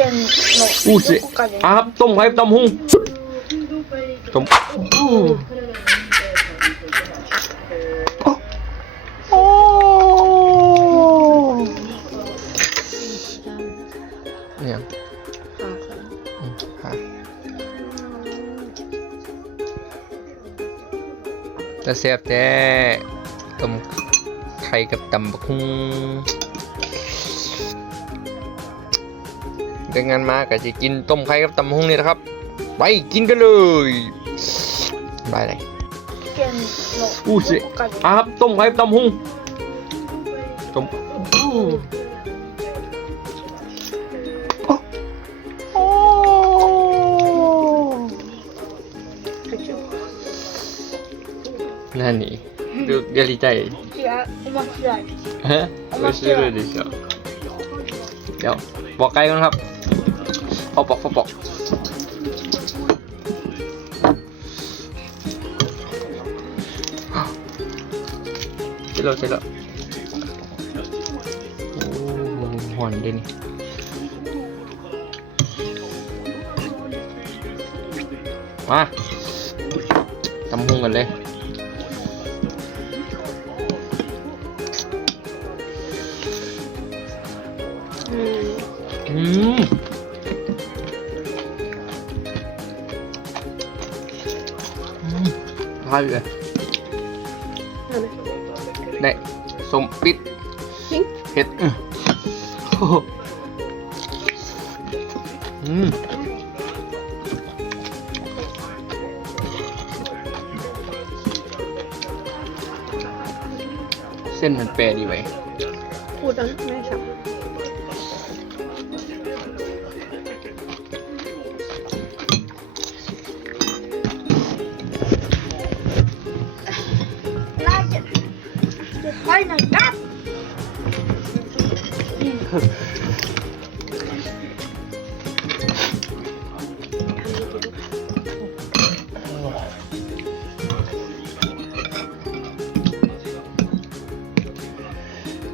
우세 아합동 가입담 홍 좀. 오. 오. 그 냥. 아. 나 세압 때. ต้มไข่กับตำบักหุ่ง เดินงานมาก็จะกินต้มไข่กับตำบักหุ่งนี่นะครับ ไปกินกันเลยไปเลย 県の อู้สิ どこかで อ่ะครับต้มไข่ต้มหุ้งต้มอู้โอ้何どやりたい違う面白いえ面白いでしょเดี๋ยวบอกไกลก่อนครับพ อปอกพอปอกเสร็จแล้วเสร็จแล้วโอ้หอนเด่นมาตำหุงกันเลยうんอืม อร่อยเลยได้สมปิดเผ็ดอืมโอ้โหอืมเส้นมันแปรดีไว้ยพูดแล้วแม่สั่ง จะไปไหนกัน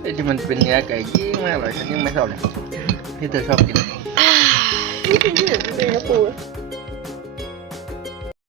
ไอ้ที่มันเป็นเนื้อไก่ยิ่งไม่อร่อยฉันยิ่งไม่ชอบเลยที่เธอชอบกิน นี่คือที่ไหนเป็นนะปู